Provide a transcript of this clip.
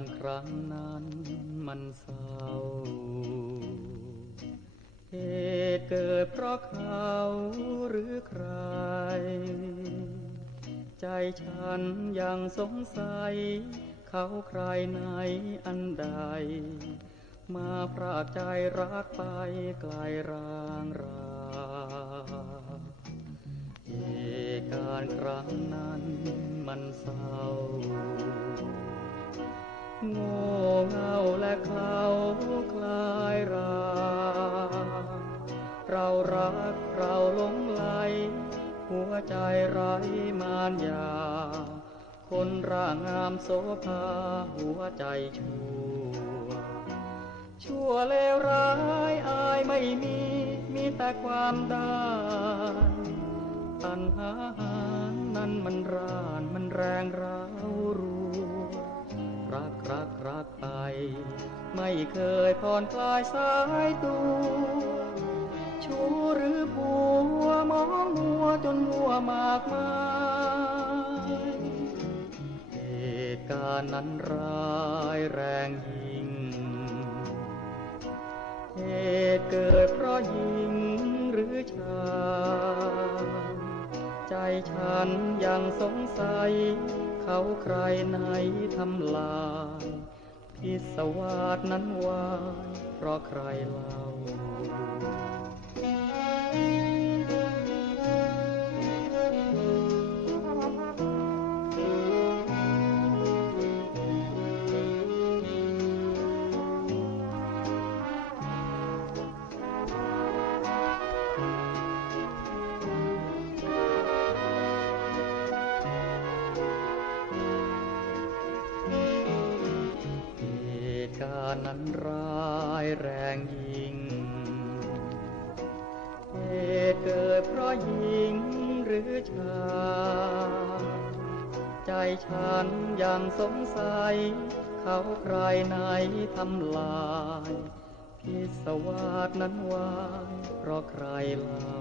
การครั้งนั้นมันเศร้า เหตุเกิดเพราะเขาหรือใคร ใจฉันยังสงสัย เขาใครไหนอันใด มาพรากใจรักไปไกลร่างราเหตุการณ์ครั้งนั้นมันเศร้า โง่เงาและเขาคลายรางเรารักเราหลงไหล หัวใจไร้มารยา คนร่างงามโสภาหัวใจชั่ว ชั่วเลวร้ายอายไม่มี มีแต่ความได้ตัณหานั้นมันร้านมันแรงร้าวร ไปไม่เคยผ่อนคลายสายตัวชู้หรือผัวมองมัวจนมัวมากมายเหตุการณ์นั้นร้ายแรงยิ่งเหตุเกิดเพราะหญิงหรือชายใจฉันยังสงสัย เขาใครไหนทำลาย พิสวาสนั้นวายเพราะใครเล่าานั้นร้ายแรงยิ่งเหตุเกิดเพราะหญิงหรือชายใจฉันยังสงสัย เขาใครไหนทำลายพิศวาสนั้นวายเพราะใครเล่า